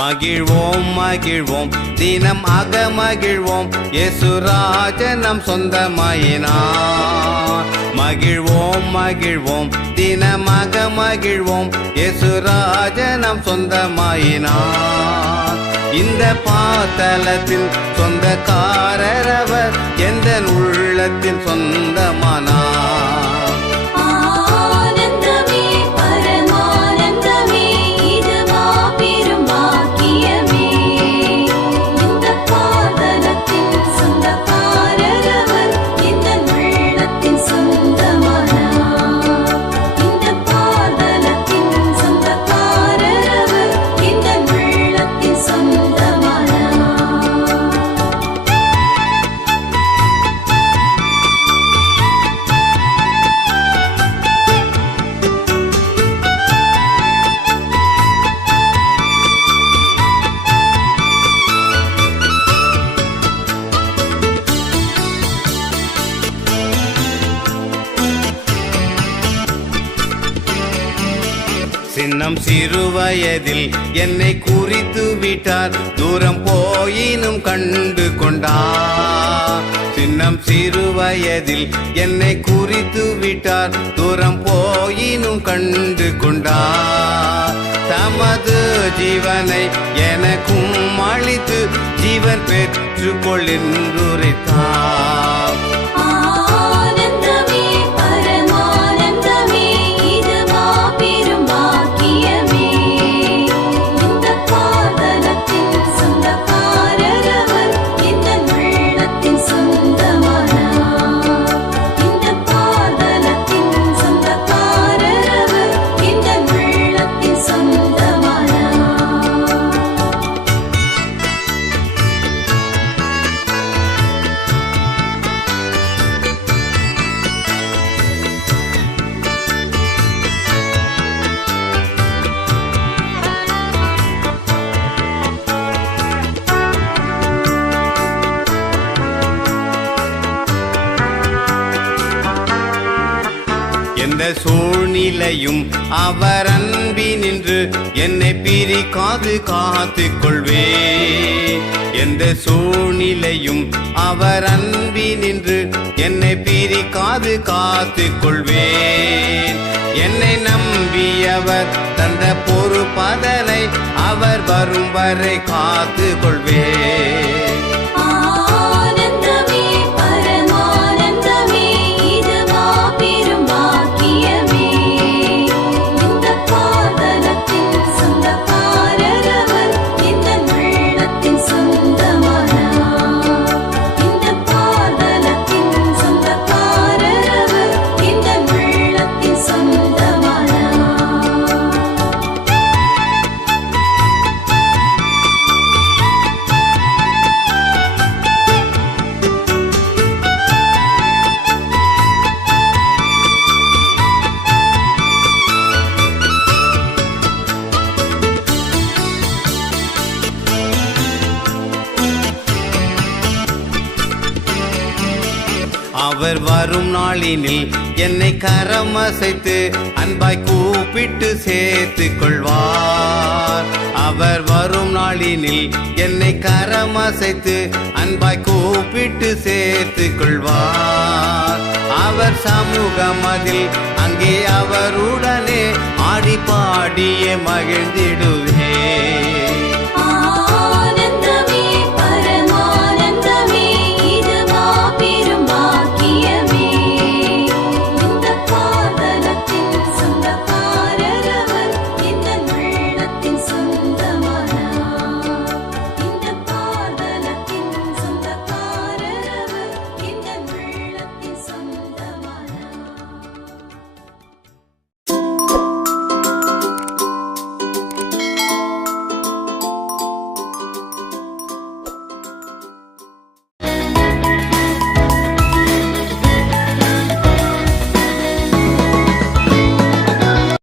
மகிழ்வோம் மகிழ்வோம் தினம் மகிழ்வோம் இயேசுராஜ நம் சொந்தமாயினார். மகிழ்வோம் மகிழ்வோம் தினம் மகிழ்வோம் இயேசுராஜ நம் சொந்தமாயினார். இந்த பாத்தலத்தில் சொந்தக்காரரவர் எந்த உள்ளத்தில் சொந்தமானார். சின்னம் சிறு வயதில் என்னை குறித்து விட்டார், தூரம் போயினும் கண்டு கொண்டார். சின்னம் சிறு வயதில் என்னை குறித்து விட்டார், தூரம் போயினும் கண்டு கொண்டார். தமது ஜீவனை எனக்கும் அளித்து ஜீவன் பெற்றுக்கொள் என்றுரைத்தார். எந்த சூழ்நிலையும் அவர் அன்பினின்று என்னை பிரிக்காது காத்துக் கொள்வே. எந்த சூழ்நிலையும் அவர் அன்பினின்று என்னை பிரிக்காது காத்துக் கொள்வேன். என்னை நம்பியவர் தந்த பொறுப்பதனை அவர் வரும் வரை காத்துக் கொள்வேன். அவர் வரும் நாளினில் என்னை கரமசைத்து அன்பாய் கூப்பிட்டு சேர்த்துக் கொள்வார். அவர் வரும் நாளினில் என்னை கரமசைத்து அன்பாய் கூப்பிட்டு சேர்த்துக் கொள்வார். அவர் சமூகம் அதில் அங்கே அவருடனே ஆடி பாடிய மகிழ்ந்திடுவே.